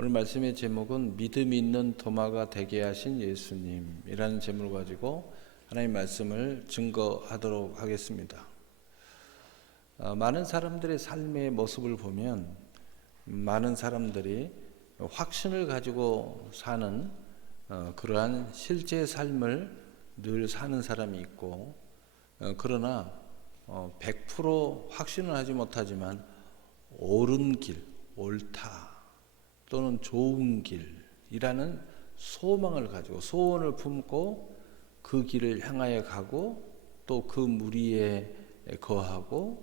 오늘 말씀의 제목은 믿음 있는 도마가 되게 하신 예수님이라는 제목을 가지고 하나님 말씀을 증거하도록 하겠습니다. 많은 사람들의 삶의 모습을 보면 많은 사람들이 확신을 가지고 사는 그러한 실제 삶을 늘 사는 사람이 있고, 그러나 100% 확신을 하지 못하지만 옳은 길, 옳다 또는 좋은 길이라는 소망을 가지고 소원을 품고 그 길을 향하여 가고, 또 그 무리에 거하고,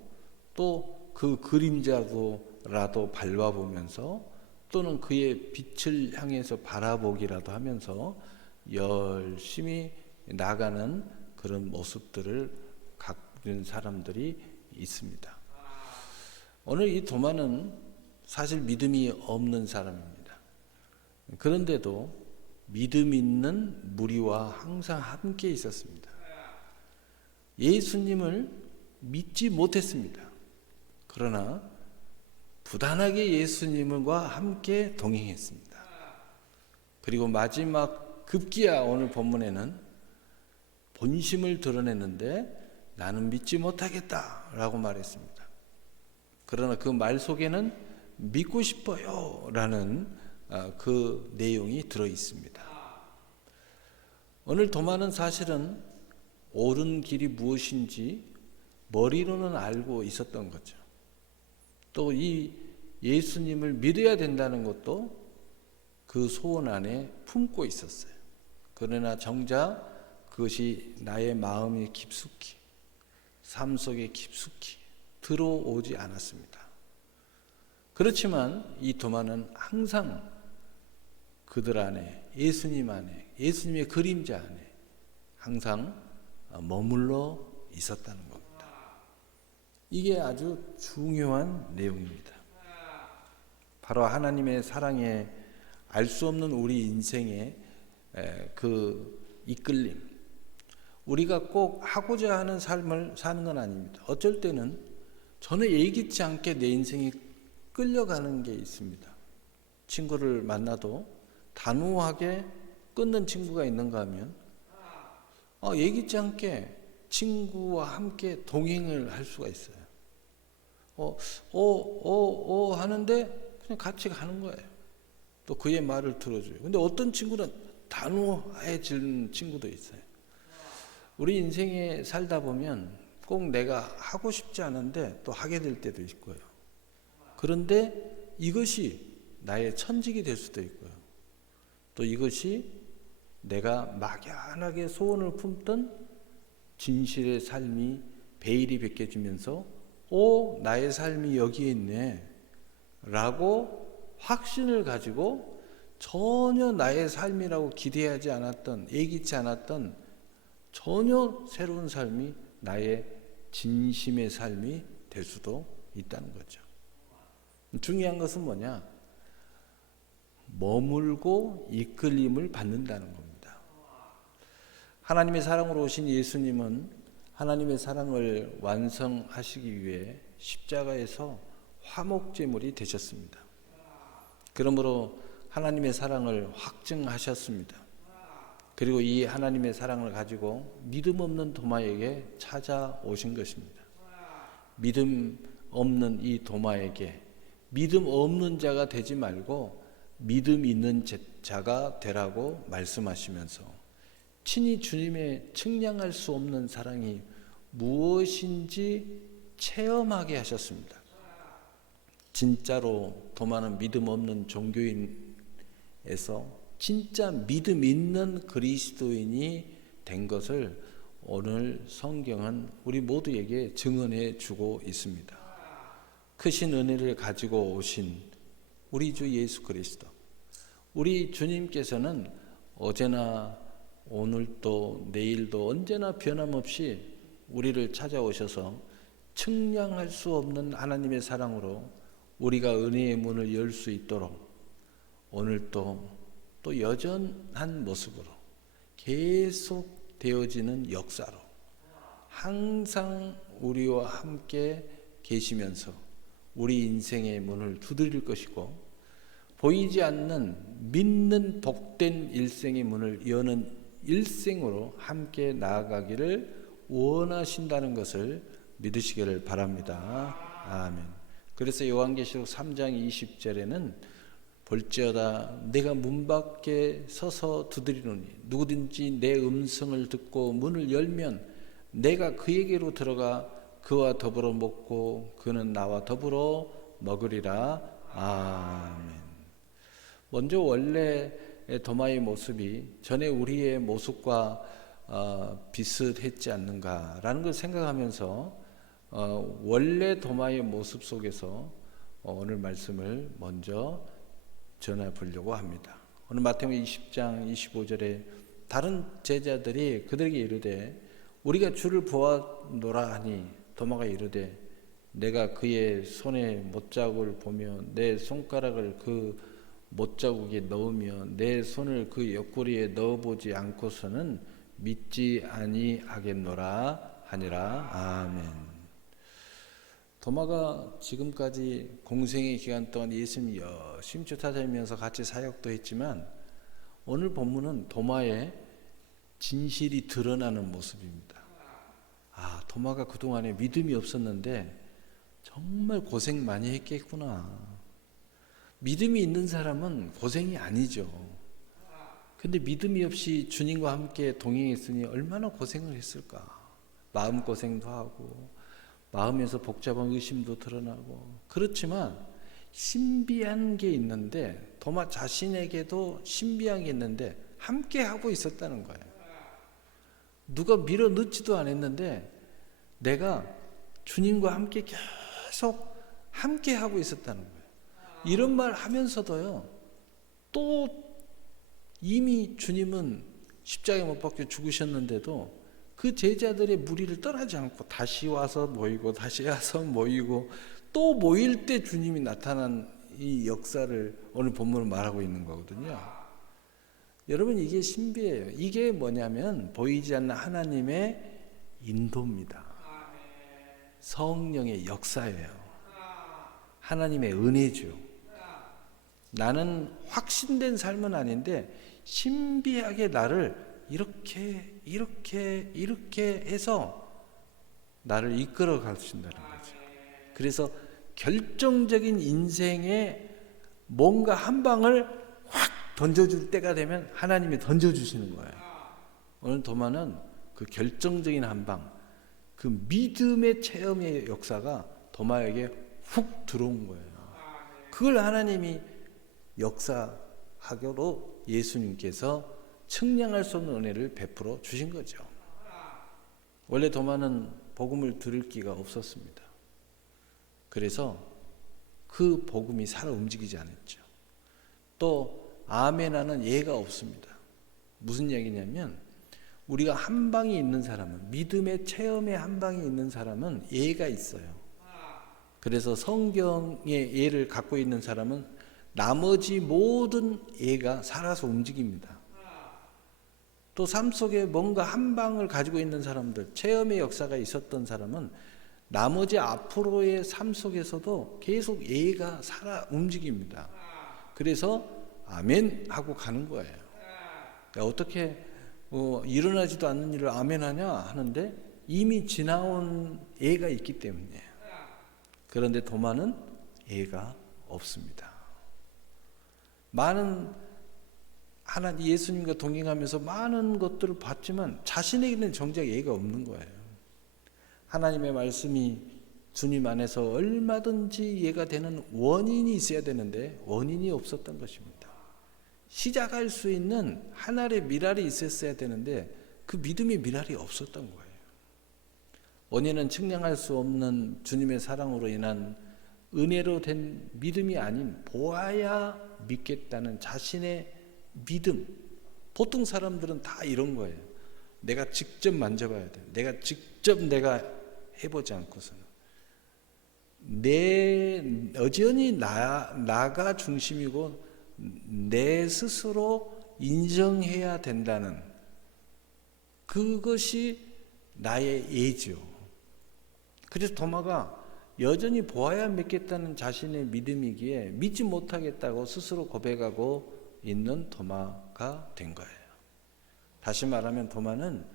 또 그 그림자도라도 밟아보면서, 또는 그의 빛을 향해서 바라보기라도 하면서 열심히 나가는 그런 모습들을 갖는 사람들이 있습니다. 오늘 이 도마는 사실 믿음이 없는 사람입니다. 그런데도 믿음 있는 무리와 항상 함께 있었습니다. 예수님을 믿지 못했습니다. 그러나 부단하게 예수님과 함께 동행했습니다. 그리고 마지막 급기야 오늘 본문에는 본심을 드러냈는데 나는 믿지 못하겠다라고 말했습니다. 그러나 그 말 속에는 믿고 싶어요 라는 그 내용이 들어 있습니다. 오늘 도마는 사실은 옳은 길이 무엇인지 머리로는 알고 있었던 거죠. 또 이 예수님을 믿어야 된다는 것도 그 소원 안에 품고 있었어요. 그러나 정작 그것이 나의 마음에 깊숙이, 삶 속에 깊숙이 들어오지 않았습니다. 그렇지만 이 도마는 항상 그들 안에, 예수님 안에, 예수님의 그림자 안에 항상 머물러 있었다는 겁니다. 이게 아주 중요한 내용입니다. 바로 하나님의 사랑에 알 수 없는 우리 인생의 그 이끌림, 우리가 꼭 하고자 하는 삶을 사는 건 아닙니다. 어쩔 때는 전혀 예기치 않게 내 인생이 끌려가는 게 있습니다. 친구를 만나도 단호하게 끊는 친구가 있는가 하면 예기치 않게 친구와 함께 동행을 할 수가 있어요. 하는데 그냥 같이 가는 거예요. 또 그의 말을 들어줘요. 근데 어떤 친구는 단호해지는 친구도 있어요. 우리 인생에 살다 보면 꼭 내가 하고 싶지 않은데 또 하게 될 때도 있고요. 그런데 이것이 나의 천직이 될 수도 있고요. 또 이것이 내가 막연하게 소원을 품던 진실의 삶이 베일이 벗겨지면서 나의 삶이 여기에 있네 라고 확신을 가지고 전혀 나의 삶이라고 기대하지 않았던, 예기치 않았던 전혀 새로운 삶이 나의 진심의 삶이 될 수도 있다는 거죠. 중요한 것은 뭐냐? 머물고 이끌림을 받는다는 겁니다. 하나님의 사랑으로 오신 예수님은 하나님의 사랑을 완성하시기 위해 십자가에서 화목제물이 되셨습니다. 그러므로 하나님의 사랑을 확증하셨습니다. 그리고 이 하나님의 사랑을 가지고 믿음 없는 도마에게 찾아오신 것입니다. 믿음 없는 이 도마에게 믿음 없는 자가 되지 말고 믿음 있는 자가 되라고 말씀하시면서 친히 주님의 측량할 수 없는 사랑이 무엇인지 체험하게 하셨습니다. 진짜로 도마는 믿음 없는 종교인에서 진짜 믿음 있는 그리스도인이 된 것을 오늘 성경은 우리 모두에게 증언해 주고 있습니다. 크신 은혜를 가지고 오신 우리 주 예수 그리스도, 우리 주님께서는 어제나 오늘도 내일도 언제나 변함없이 우리를 찾아오셔서 측량할 수 없는 하나님의 사랑으로 우리가 은혜의 문을 열 수 있도록 오늘도 또 여전한 모습으로 계속 되어지는 역사로 항상 우리와 함께 계시면서 우리 인생의 문을 두드릴 것이고, 보이지 않는 믿는 복된 일생의 문을 여는 일생으로 함께 나아가기를 원하신다는 것을 믿으시기를 바랍니다. 아멘. 그래서 요한계시록 3장 20절에는 볼지어다 내가 문 밖에 서서 두드리노니 누구든지 내 음성을 듣고 문을 열면 내가 그에게로 들어가 그와 더불어 먹고 그는 나와 더불어 먹으리라. 아멘. 먼저 원래 도마의 모습이 전에 우리의 모습과 비슷했지 않는가라는 걸 생각하면서 원래 도마의 모습 속에서 오늘 말씀을 먼저 전해 보려고 합니다. 오늘 마태복음 20장 25절에 다른 제자들이 그들에게 이르되 우리가 주를 보았노라 하니 도마가 이르되 내가 그의 손에 못자국을 보며 내 손가락을 그 못자국에 넣으며 내 손을 그 옆구리에 넣어보지 않고서는 믿지 아니하겠노라 하니라. 아멘. 도마가 지금까지 공생의 기간 동안 예수님 열심히 쫓아다니면서 같이 사역도 했지만 오늘 본문은 도마의 진실이 드러나는 모습입니다. 도마가 그동안에 믿음이 없었는데 정말 고생 많이 했겠구나. 믿음이 있는 사람은 고생이 아니죠. 근데 믿음이 없이 주님과 함께 동행했으니 얼마나 고생을 했을까. 마음고생도 하고 마음에서 복잡한 의심도 드러나고 그렇지만 신비한 게 있는데 도마 자신에게도 신비한 게 있는데 함께 하고 있었다는 거예요. 누가 밀어 넣지도 않았는데 내가 주님과 함께 계속 함께 하고 있었다는 거예요. 이런 말 하면서도요, 또 이미 주님은 십자가에 못 박혀 죽으셨는데도 그 제자들의 무리를 떠나지 않고 다시 와서 모이고 다시 와서 모이고 또 모일 때 주님이 나타난 이 역사를 오늘 본문을 말하고 있는 거거든요. 여러분 이게 신비해요. 이게 뭐냐면 보이지 않는 하나님의 인도입니다. 성령의 역사예요. 하나님의 은혜죠. 나는 확신된 삶은 아닌데 신비하게 나를 이렇게 해서 나를 이끌어 가신다는 거죠. 그래서 결정적인 인생에 뭔가 한 방을 확 던져줄 때가 되면 하나님이 던져주시는 거예요. 오늘 도마는 그 결정적인 한 방, 그 믿음의 체험의 역사가 도마에게 훅 들어온 거예요. 그걸 하나님이 역사하기로 예수님께서 측량할 수 없는 은혜를 베풀어 주신 거죠. 원래 도마는 복음을 들을 기가 없었습니다. 그래서 그 복음이 살아 움직이지 않았죠. 또 아멘하는 예가 없습니다. 무슨 얘기냐면 우리가 한 방이 있는 사람은, 믿음의 체험의 한 방이 있는 사람은 예가 있어요. 그래서 성경의 예를 갖고 있는 사람은 나머지 모든 예가 살아서 움직입니다. 또 삶 속에 뭔가 한 방을 가지고 있는 사람들, 체험의 역사가 있었던 사람은 나머지 앞으로의 삶 속에서도 계속 예가 살아 움직입니다. 그래서 아멘 하고 가는 거예요. 그러니까 어떻게 일어나지도 않는 일을 아멘하냐 하는데 이미 지나온 예가 있기 때문이에요. 그런데 도마는 예가 없습니다. 많은 하나님 예수님과 동행하면서 많은 것들을 봤지만 자신에게는 정작 예가 없는 거예요. 하나님의 말씀이 주님 안에서 얼마든지 예가 되는 원인이 있어야 되는데 원인이 없었던 것입니다. 시작할 수 있는 하나의 미랄이 있었어야 되는데 그 믿음의 미랄이 없었던 거예요. 원인은 측량할 수 없는 주님의 사랑으로 인한 은혜로 된 믿음이 아닌 보아야 믿겠다는 자신의 믿음. 보통 사람들은 다 이런 거예요. 내가 직접 만져봐야 돼. 내가 직접 해보지 않고서는. 여전히 나가 중심이고 내 스스로 인정해야 된다는 그것이 나의 예죠. 그래서 도마가 여전히 보아야 믿겠다는 자신의 믿음이기에 믿지 못하겠다고 스스로 고백하고 있는 도마가 된 거예요. 다시 말하면 도마는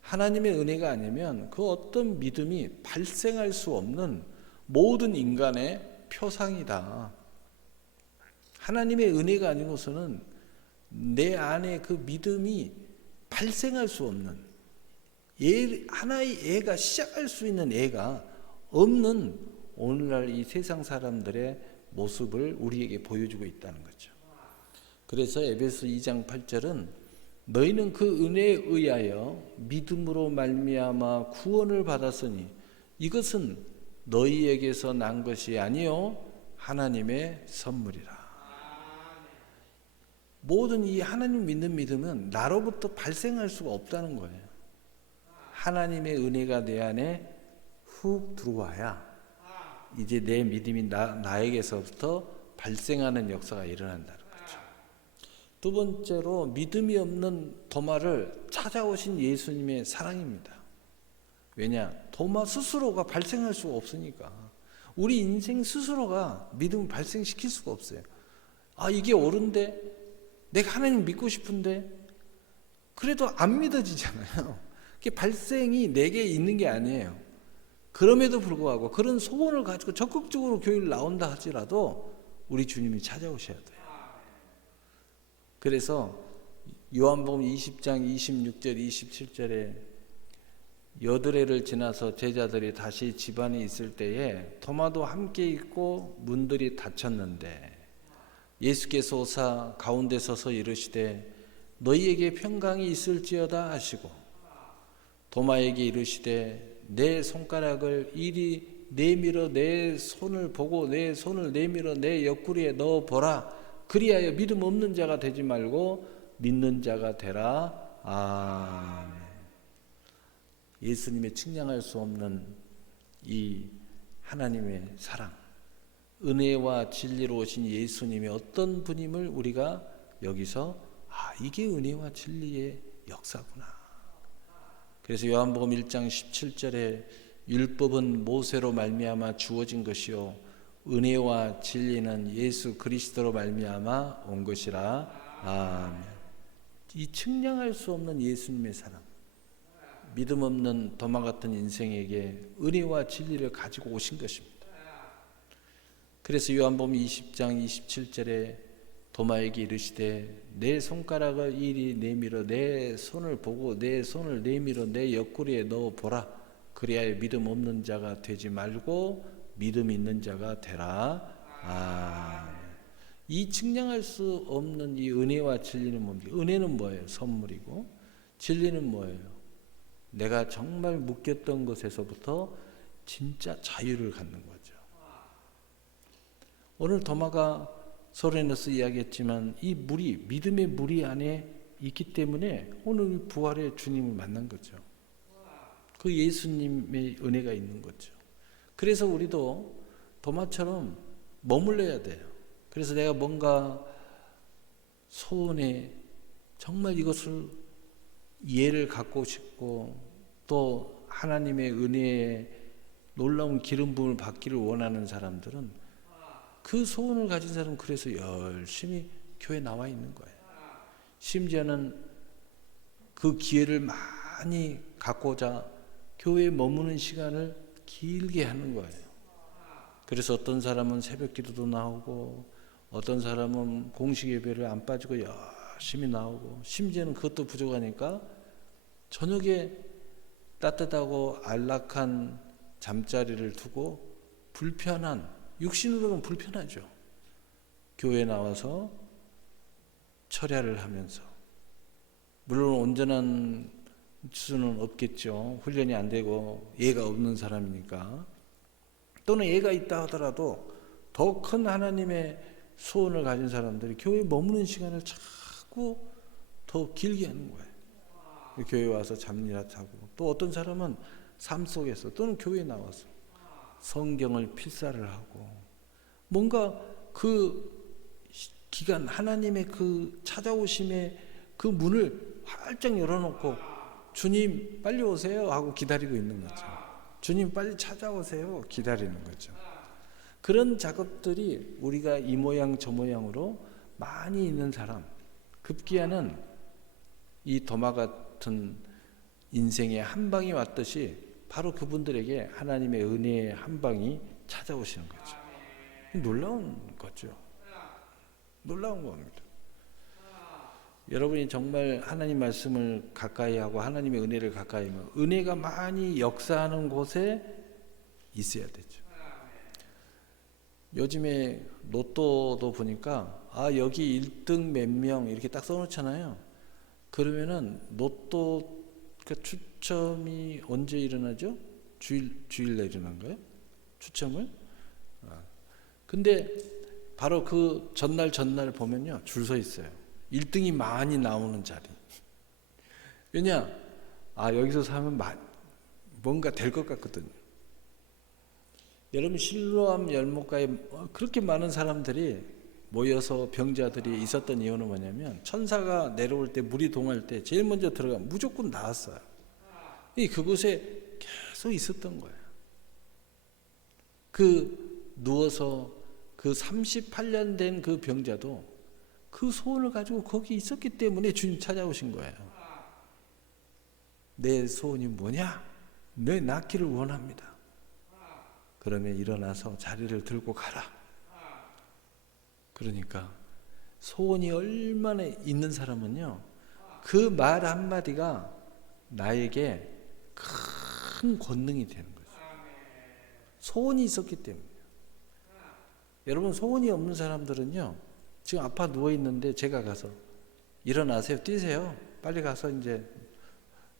하나님의 은혜가 아니면 그 어떤 믿음이 발생할 수 없는 모든 인간의 표상이다. 하나님의 은혜가 아니고서는 내 안에 그 믿음이 발생할 수 없는, 하나의 애가 시작할 수 있는 애가 없는 오늘날 이 세상 사람들의 모습을 우리에게 보여주고 있다는 거죠. 그래서 에베소 2장 8절은 너희는 그 은혜에 의하여 믿음으로 말미암아 구원을 받았으니 이것은 너희에게서 난 것이 아니요 하나님의 선물이라. 모든 이 하나님 믿는 믿음은 나로부터 발생할 수가 없다는 거예요. 하나님의 은혜가 내 안에 훅 들어와야 이제 내 믿음이 나에게서부터 발생하는 역사가 일어난다는 거죠. 두 번째로 믿음이 없는 도마를 찾아오신 예수님의 사랑입니다. 왜냐? 도마 스스로가 발생할 수가 없으니까. 우리 인생 스스로가 믿음을 발생시킬 수가 없어요. 아, 이게 옳은데? 내가 하나님 믿고 싶은데? 그래도 안 믿어지잖아요. 그게 발생이 내게 있는 게 아니에요. 그럼에도 불구하고 그런 소원을 가지고 적극적으로 교회를 나온다 하더라도 우리 주님이 찾아오셔야 돼요. 그래서 요한복음 20장 26절 27절에 여드레를 지나서 제자들이 다시 집안에 있을 때에 도마도 함께 있고 문들이 닫혔는데 예수께서 오사 가운데 서서 이르시되 너희에게 평강이 있을지어다 하시고 도마에게 이르시되 내 손가락을 이리 내밀어 내 손을 보고 내 손을 내밀어 내 옆구리에 넣어 보라. 그리하여 믿음 없는 자가 되지 말고 믿는 자가 되라. 아멘. 예수님의 측량할 수 없는 이 하나님의 사랑, 은혜와 진리로 오신 예수님의 어떤 분임을 우리가 여기서 이게 은혜와 진리의 역사구나. 그래서 요한복음 1장 17절에 율법은 모세로 말미암아 주어진 것이요 은혜와 진리는 예수 그리스도로 말미암아 온 것이라. 아멘. 이 측량할 수 없는 예수님의 사랑, 믿음 없는 도마 같은 인생에게 은혜와 진리를 가지고 오신 것입니다. 그래서 요한복음 20장 27절에 도마에게 이르시되 내 손가락을 이리 내밀어 내 손을 보고 내 손을 내밀어 내 옆구리에 넣어 보라. 그리하여 믿음 없는 자가 되지 말고 믿음 있는 자가 되라. 이 측량할 수 없는 이 은혜와 진리는 뭡니까? 은혜는 뭐예요? 선물이고 진리는 뭐예요? 내가 정말 묶였던 것에서부터 진짜 자유를 갖는 거죠. 오늘 도마가 소렌에서 이야기했지만 이 물이 믿음의 물이 안에 있기 때문에 오늘 부활의 주님을 만난 거죠. 그 예수님의 은혜가 있는 거죠. 그래서 우리도 도마처럼 머물러야 돼요. 그래서 내가 뭔가 소원에 정말 이것을 이해를 갖고 싶고 또 하나님의 은혜에 놀라운 기름 부음을 받기를 원하는 사람들은 그 소원을 가진 사람은 그래서 열심히 교회에 나와 있는 거예요. 심지어는 그 기회를 많이 갖고자 교회에 머무는 시간을 길게 하는 거예요. 그래서 어떤 사람은 새벽 기도도 나오고 어떤 사람은 공식 예배를 안 빠지고 열심히 나오고 심지어는 그것도 부족하니까 저녁에 따뜻하고 안락한 잠자리를 두고 불편한, 육신으로는 불편하죠. 교회에 나와서 철야를 하면서, 물론 온전한 수는 없겠죠. 훈련이 안 되고 예가 없는 사람이니까. 또는 예가 있다 하더라도 더 큰 하나님의 소원을 가진 사람들이 교회에 머무는 시간을 자꾸 더 길게 하는 거예요. 교회에 와서 잠이라도 또 어떤 사람은 삶 속에서 또는 교회에 나와서 성경을 필사를 하고 뭔가 그 기간 하나님의 그 찾아오심의 그 문을 활짝 열어놓고 주님 빨리 오세요 하고 기다리고 있는 거죠. 주님 빨리 찾아오세요. 기다리는 거죠. 그런 작업들이 우리가 이 모양 저 모양으로 많이 있는 사람, 급기야는 이 도마 같은 인생의 한 방이 왔듯이 바로 그분들에게 하나님의 은혜의 한 방이 찾아오시는 거죠. 놀라운 거죠. 놀라운 겁니다. 여러분이 정말 하나님 말씀을 가까이 하고 하나님의 은혜를 가까이 하면 은혜가 많이 역사하는 곳에 있어야 되죠. 요즘에 로또도 보니까 여기 1등 몇 명 이렇게 딱 써놓잖아요. 그러면은 로또 추첨이 언제 일어나죠? 주일날 일어난가요? 추첨을? 근데 바로 그 전날 보면요 줄 서 있어요. 1등이 많이 나오는 자리. 왜냐? 여기서 사면 뭔가 될 것 같거든요. 여러분 실로암 열목가에 그렇게 많은 사람들이 모여서 병자들이 있었던 이유는 뭐냐면 천사가 내려올 때 물이 동할 때 제일 먼저 들어가 무조건 나왔어요. 그곳에 계속 있었던 거예요. 누워서 38년 된 그 병자도 그 소원을 가지고 거기 있었기 때문에 주님 찾아오신 거예요. 내 소원이 뭐냐? 내 낫기를 원합니다. 그러면 일어나서 자리를 들고 가라. 그러니까 소원이 얼마나 있는 사람은요, 그 말 한마디가 나에게 큰 권능이 되는 거죠. 소원이 있었기 때문에. 여러분 소원이 없는 사람들은요, 지금 아파 누워 있는데 제가 가서 일어나세요, 뛰세요, 빨리 가서 이제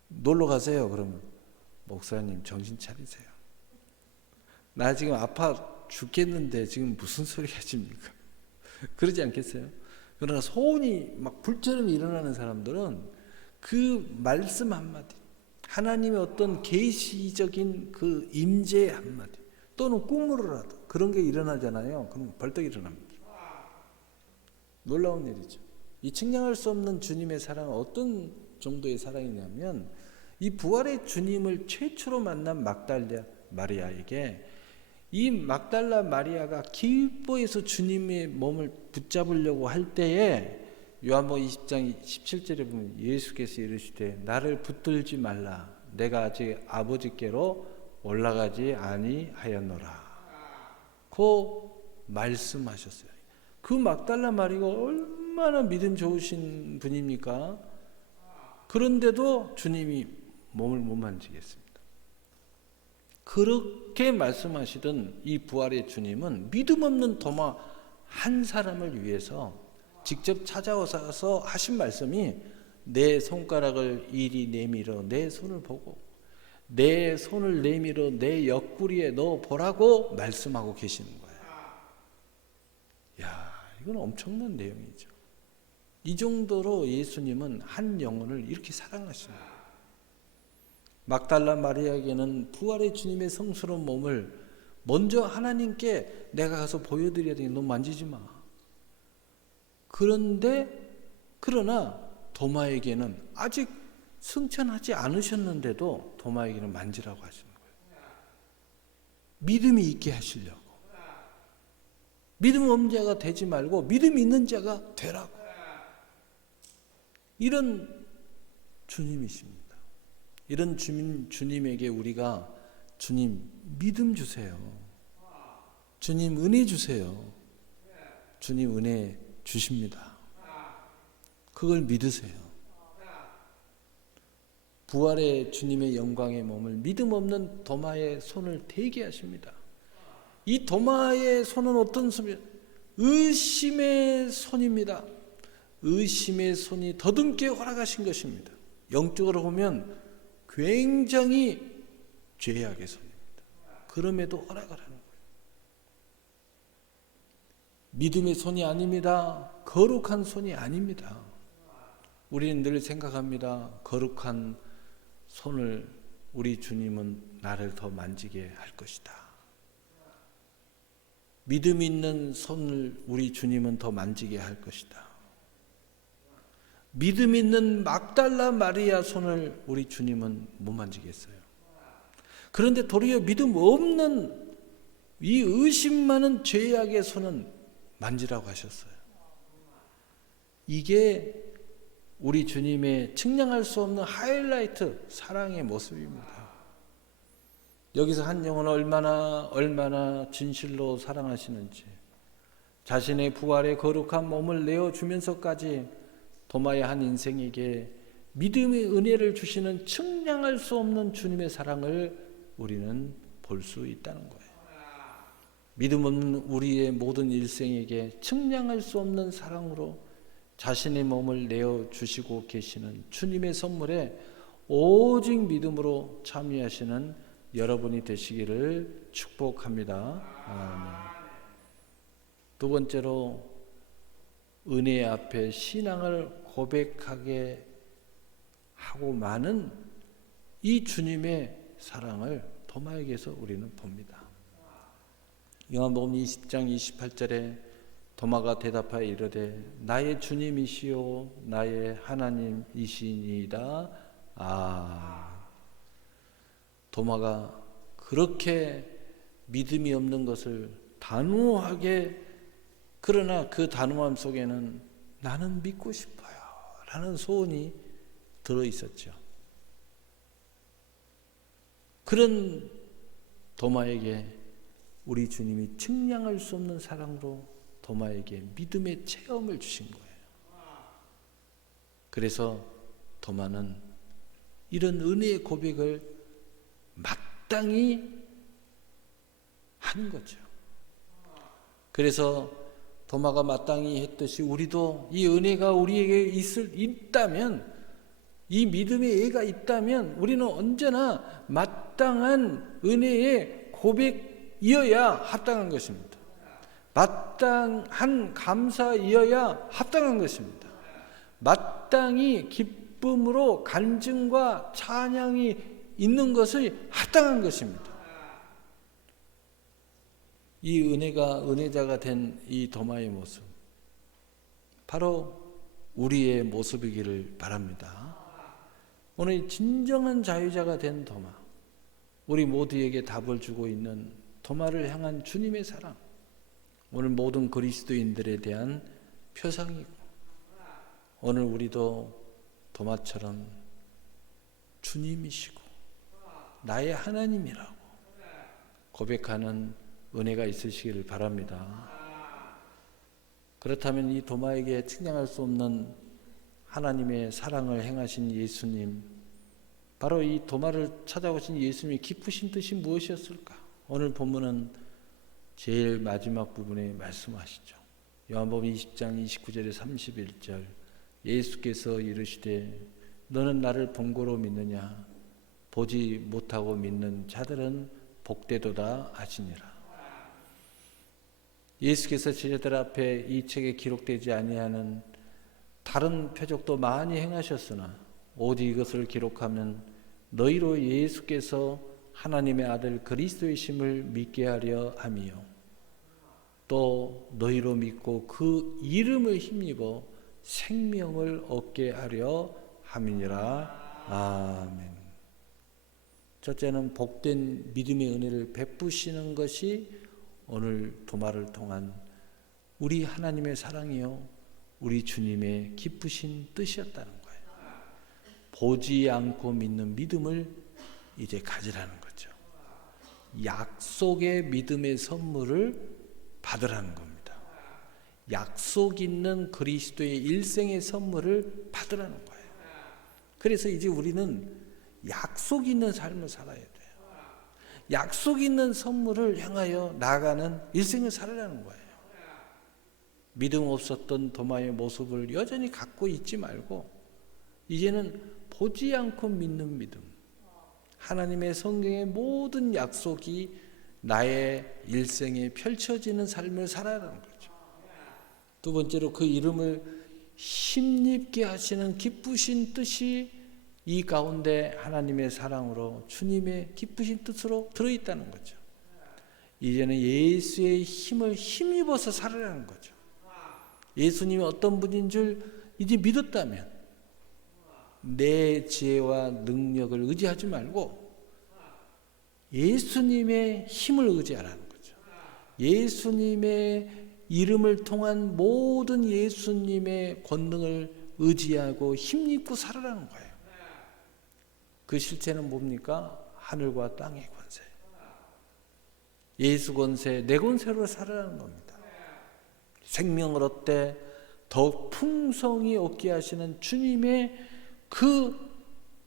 놀러 가세요. 그러면 목사님 정신 차리세요. 나 지금 아파 죽겠는데 지금 무슨 소리 하십니까? 그러지 않겠어요? 그러나 소원이 막 불처럼 일어나는 사람들은 그 말씀 한마디, 하나님의 어떤 계시적인 그 임재 한마디 또는 꿈으로라도 그런 게 일어나잖아요. 그럼 벌떡 일어납니다. 놀라운 일이죠. 이 측량할 수 없는 주님의 사랑은 어떤 정도의 사랑이냐면 이 부활의 주님을 최초로 만난 막달라 마리아에게 이 막달라 마리아가 기뻐해서 주님의 몸을 붙잡으려고 할 때에 요한복음 20장 17절에 보면 예수께서 이르시되 나를 붙들지 말라 내가 아직 아버지께로 올라가지 아니하였노라. 그 말씀하셨어요. 그 막달라 마리아가 얼마나 믿음 좋으신 분입니까? 그런데도 주님이 몸을 못 만지겠습니다. 그렇게 말씀하시던 이 부활의 주님은 믿음 없는 도마 한 사람을 위해서 직접 찾아오셔서 하신 말씀이 내 손가락을 이리 내밀어 내 손을 보고 내 손을 내밀어 내 옆구리에 넣어 보라고 말씀하고 계시는 거예요. 야, 이건 엄청난 내용이죠. 이 정도로 예수님은 한 영혼을 이렇게 사랑하시는 거예요. 막달라 마리아에게는 부활의 주님의 성스러운 몸을 먼저 하나님께 내가 가서 보여드려야 되니 너 만지지 마. 그러나 도마에게는 아직 승천하지 않으셨는데도 도마에게는 만지라고 하시는 거예요. 믿음이 있게 하시려고. 믿음 없는 자가 되지 말고 믿음 있는 자가 되라고. 이런 주님이십니다. 이런 주님에게 우리가 주님 믿음 주세요. 주님 은혜 주세요. 주님 은혜 주십니다. 그걸 믿으세요. 부활의 주님의 영광의 몸을 믿음 없는 도마의 손을 대게 하십니다. 이 도마의 손은 어떤 손이에요? 의심의 손입니다. 의심의 손이 더듬게 허락하신 것입니다. 영적으로 보면 굉장히 죄악의 손입니다. 그럼에도 허락을 하는 거예요. 믿음의 손이 아닙니다. 거룩한 손이 아닙니다. 우리는 늘 생각합니다. 거룩한 손을 우리 주님은 나를 더 만지게 할 것이다. 믿음 있는 손을 우리 주님은 더 만지게 할 것이다. 믿음 있는 막달라 마리아 손을 우리 주님은 못 만지겠어요. 그런데 도리어 믿음 없는 이 의심 많은 죄악의 손은 만지라고 하셨어요. 이게 우리 주님의 측량할 수 없는 하이라이트 사랑의 모습입니다. 여기서 한 영혼을 얼마나 진실로 사랑하시는지, 자신의 부활의 거룩한 몸을 내어주면서까지 도마의 한 인생에게 믿음의 은혜를 주시는 측량할 수 없는 주님의 사랑을 우리는 볼 수 있다는 거예요. 믿음 없는 우리의 모든 일생에게 측량할 수 없는 사랑으로 자신의 몸을 내어주시고 계시는 주님의 선물에 오직 믿음으로 참여하시는 여러분이 되시기를 축복합니다. 아멘. 두 번째로, 은혜 앞에 신앙을 고백하게 하고 많은 이 주님의 사랑을 도마에게서 우리는 봅니다. 요한복음 20장 28절에 도마가 대답하여 이르되 나의 주님이시요 나의 하나님이시니이다. 도마가 그렇게 믿음이 없는 것을 단호하게, 그러나 그 단호함 속에는 나는 믿고 싶어요 라는 소원이 들어있었죠. 그런 도마에게 우리 주님이 측량할 수 없는 사랑으로 도마에게 믿음의 체험을 주신 거예요. 그래서 도마는 이런 은혜의 고백을 마땅히 하는 거죠. 그래서 도마가 마땅히 했듯이 우리도 이 은혜가 우리에게 있다면, 이 믿음의 애가 있다면 우리는 언제나 마땅한 은혜의 고백이어야 합당한 것입니다. 마땅한 감사이어야 합당한 것입니다. 마땅히 기쁨으로 간증과 찬양이 있는 것이 합당한 것입니다. 이 은혜가 은혜자가 된 이 도마의 모습, 바로 우리의 모습이기를 바랍니다. 오늘 진정한 자유자가 된 도마, 우리 모두에게 답을 주고 있는 도마를 향한 주님의 사랑, 오늘 모든 그리스도인들에 대한 표상이고, 오늘 우리도 도마처럼 주님이시고 나의 하나님이라고 고백하는 은혜가 있으시기를 바랍니다. 그렇다면 이 도마에게 측량할 수 없는 하나님의 사랑을 행하신 예수님, 바로 이 도마를 찾아오신 예수님의 깊으신 뜻이 무엇이었을까? 오늘 본문은 제일 마지막 부분에 말씀하시죠. 요한복음 20장 29절에 31절, 예수께서 이르시되 너는 나를 본 거로 믿느냐? 보지 못하고 믿는 자들은 복되도다 하시니라. 예수께서 제자들 앞에 이 책에 기록되지 아니하는 다른 표적도 많이 행하셨으나 오직 이것을 기록하면 너희로 예수께서 하나님의 아들 그리스도이심을 믿게 하려 함이요, 또 너희로 믿고 그 이름을 힘입어 생명을 얻게 하려 함이니라. 아멘. 첫째는 복된 믿음의 은혜를 베푸시는 것이 오늘 도마를 통한 우리 하나님의 사랑이요 우리 주님의 기쁘신 뜻이었다는 거예요. 보지 않고 믿는 믿음을 이제 가지라는 거죠. 약속의 믿음의 선물을 받으라는 겁니다. 약속 있는 그리스도의 일생의 선물을 받으라는 거예요. 그래서 이제 우리는 약속 있는 삶을 살아야 돼요. 약속 있는 선물을 향하여 나아가는 일생을 살아라는 거예요. 믿음 없었던 도마의 모습을 여전히 갖고 있지 말고 이제는 보지 않고 믿는 믿음, 하나님의 성경의 모든 약속이 나의 일생에 펼쳐지는 삶을 살아라는 거죠. 두 번째로 그 이름을 힘입게 하시는 기쁘신 뜻이 이 가운데 하나님의 사랑으로 주님의 기쁘신 뜻으로 들어있다는 거죠. 이제는 예수의 힘을 힘입어서 살아라는 거죠. 예수님이 어떤 분인 줄 이제 믿었다면 내 지혜와 능력을 의지하지 말고 예수님의 힘을 의지하라는 거죠. 예수님의 이름을 통한 모든 예수님의 권능을 의지하고 힘입고 살아라는 거예요. 그 실체는 뭡니까? 하늘과 땅의 권세. 예수 권세, 내 권세로 살아라는 겁니다. 생명을 얻되 더욱 풍성히 얻게 하시는 주님의 그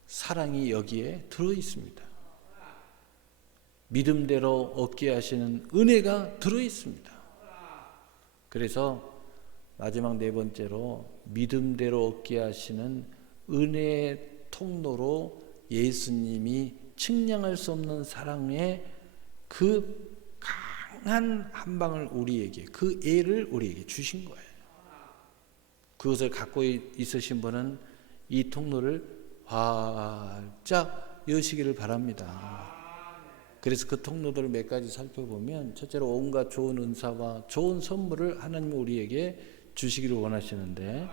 사랑이 여기에 들어 있습니다. 믿음대로 얻게 하시는 은혜가 들어 있습니다. 그래서 마지막 네 번째로 믿음대로 얻게 하시는 은혜의 통로로 예수님이 측량할 수 없는 사랑의 그 강한 한 방을 우리에게, 그 애를 우리에게 주신 거예요. 그것을 갖고 있으신 분은 이 통로를 활짝 여시기를 바랍니다. 그래서 그 통로들을 몇 가지 살펴보면, 첫째로 온갖 좋은 은사와 좋은 선물을 하나님이 우리에게 주시기를 원하시는데,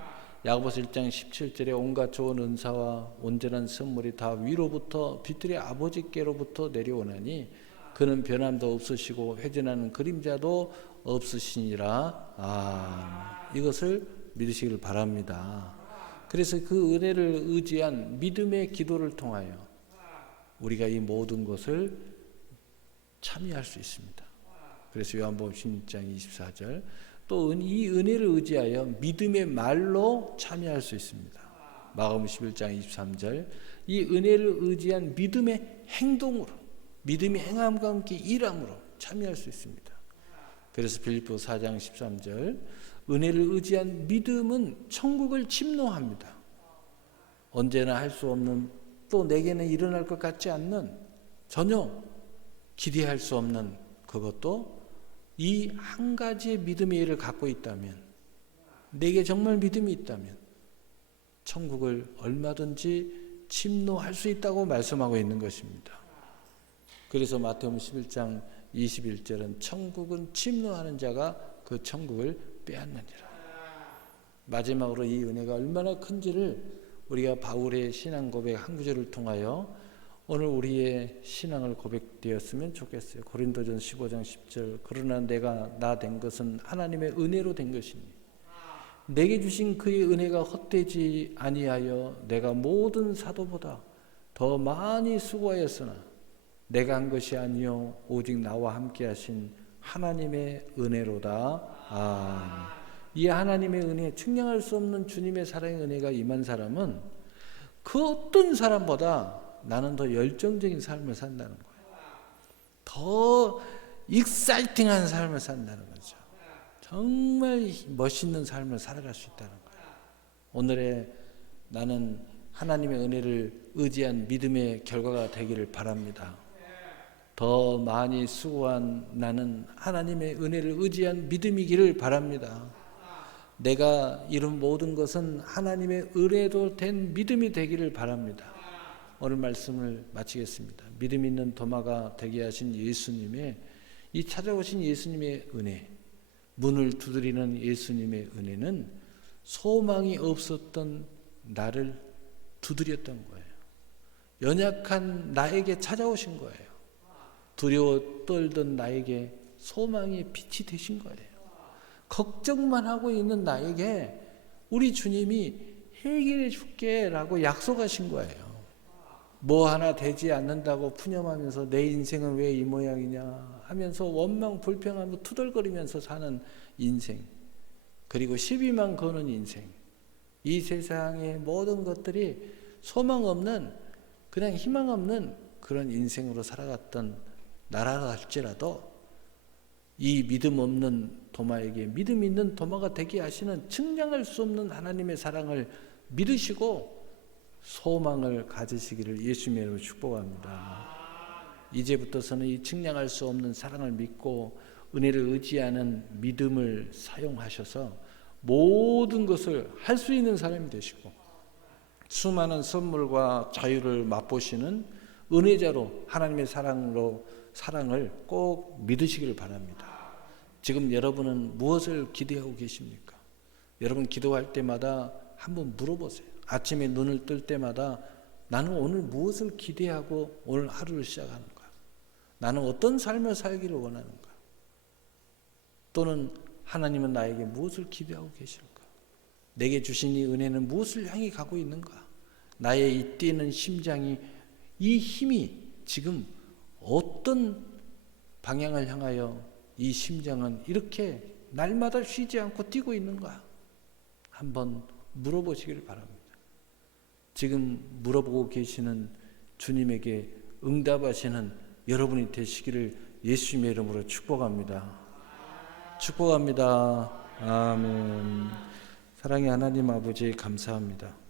야고보서 1장 17절에 온갖 좋은 은사와 온전한 선물이 다 위로부터 빛들의 아버지께로부터 내려오나니 그는 변함도 없으시고 회전하는 그림자도 없으시니라. 이것을 믿으시길 바랍니다. 그래서 그 은혜를 의지한 믿음의 기도를 통하여 우리가 이 모든 것을 참여할 수 있습니다. 그래서 요한복음 16장 24절, 또 이 은혜를 의지하여 믿음의 말로 참여할 수 있습니다. 마가복음 11장 23절, 이 은혜를 의지한 믿음의 행동으로, 믿음이 행함과 함께 일함으로 참여할 수 있습니다. 그래서 빌립보 4장 13절, 은혜를 의지한 믿음은 천국을 침노합니다. 언제나 할 수 없는, 또 내게는 일어날 것 같지 않는, 전혀 기대할 수 없는 그것도 이 한 가지의 믿음의 일을 갖고 있다면, 내게 정말 믿음이 있다면 천국을 얼마든지 침노할 수 있다고 말씀하고 있는 것입니다. 그래서 마태복음 11장 21절은 천국은 침노하는 자가 그 천국을 빼앗느니라. 마지막으로 이 은혜가 얼마나 큰지를 우리가 바울의 신앙 고백 한 구절을 통하여 오늘 우리의 신앙을 고백되었으면 좋겠어요. 고린도전 15장 10절, 그러나 내가 나 된 것은 하나님의 은혜로 된 것이니 내게 주신 그의 은혜가 헛되지 아니하여 내가 모든 사도보다 더 많이 수고하였으나 내가 한 것이 아니요 오직 나와 함께 하신 하나님의 은혜로다. 이 하나님의 은혜, 측량할 수 없는 주님의 사랑의 은혜가 임한 사람은 그 어떤 사람보다 나는 더 열정적인 삶을 산다는 거예요. 더 익사이팅한 삶을 산다는 거죠. 정말 멋있는 삶을 살아갈 수 있다는 거예요. 오늘의 나는 하나님의 은혜를 의지한 믿음의 결과가 되기를 바랍니다. 더 많이 수고한 나는 하나님의 은혜를 의지한 믿음이기를 바랍니다. 내가 이룬 모든 것은 하나님의 은혜로 된 믿음이 되기를 바랍니다. 오늘 말씀을 마치겠습니다. 믿음 있는 도마가 되게 하신 예수님의, 이 찾아오신 예수님의 은혜, 문을 두드리는 예수님의 은혜는 소망이 없었던 나를 두드렸던 거예요. 연약한 나에게 찾아오신 거예요. 두려워 떨던 나에게 소망의 빛이 되신 거예요. 걱정만 하고 있는 나에게 우리 주님이 해결해 줄게 라고 약속하신 거예요. 뭐 하나 되지 않는다고 푸념하면서 내 인생은 왜 이 모양이냐 하면서 원망 불평하며 투덜거리면서 사는 인생, 그리고 시비만 거는 인생, 이 세상의 모든 것들이 소망 없는, 그냥 희망 없는 그런 인생으로 살아갔던 나라 할지라도 이 믿음 없는 도마에게 믿음 있는 도마가 되게 하시는 측량할 수 없는 하나님의 사랑을 믿으시고 소망을 가지시기를 예수님의 이름으로 축복합니다. 이제부터서는 이 측량할 수 없는 사랑을 믿고 은혜를 의지하는 믿음을 사용하셔서 모든 것을 할 수 있는 사람이 되시고 수많은 선물과 자유를 맛보시는 은혜자로 하나님의 사랑을 꼭 믿으시기를 바랍니다. 지금 여러분은 무엇을 기대하고 계십니까? 여러분 기도할 때마다 한번 물어보세요. 아침에 눈을 뜰 때마다 나는 오늘 무엇을 기대하고 오늘 하루를 시작하는가? 나는 어떤 삶을 살기를 원하는가? 또는 하나님은 나에게 무엇을 기대하고 계실까? 내게 주신 이 은혜는 무엇을 향해 가고 있는가? 나의 이 뛰는 심장이, 이 힘이 지금 어떤 방향을 향하여 이 심장은 이렇게 날마다 쉬지 않고 뛰고 있는가? 한번 물어보시길 바랍니다. 지금 물어보고 계시는 주님에게 응답하시는 여러분이 되시기를 예수님의 이름으로 축복합니다. 축복합니다. 아멘. 사랑의 하나님 아버지 감사합니다.